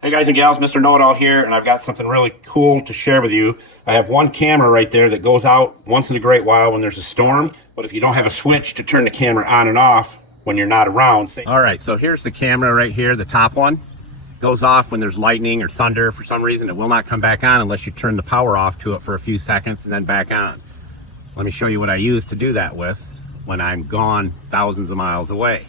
Hey guys and gals, Mr. Know-It-All here, and I've got something really cool to share with you. I have one camera right there that goes out once in a great while when there's a storm, but if you don't have a switch to turn the camera on and off when you're not around. All right, so here's the camera right here, the top one. Goes off when there's lightning or thunder. For some reason, it will not come back on unless you turn the power off to it for a few seconds and then back on. Let me show you what I use to do that with when I'm gone thousands of miles away.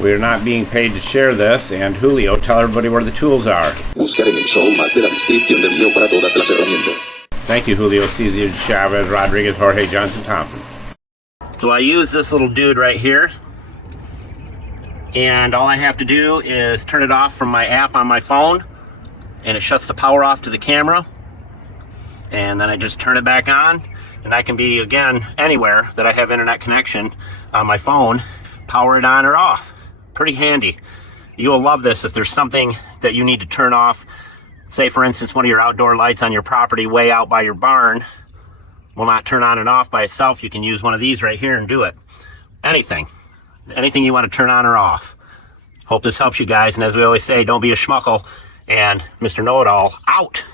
We're not being paid to share this, and Julio, tell everybody where the tools are. Buscar en el show más de la descripción del video para todas las herramientas. Thank you, Julio, Cesar, Chavez, Rodriguez, Jorge, Johnson, Thompson. So I use this little dude right here, and all I have to do is turn it off from my app on my phone, and it shuts the power off to the camera, and then I just turn it back on, and I can be, again, anywhere that I have internet connection on my phone, power it on or off. Pretty handy. You will love this if there's something that you need to turn off. Say, for instance, one of your outdoor lights on your property way out by your barn will not turn on and off by itself. You can use one of these right here and do it. Anything you want to turn on or off. Hope this helps you guys, and as we always say, don't be a schmuckle, and Mr. Know-It-All out.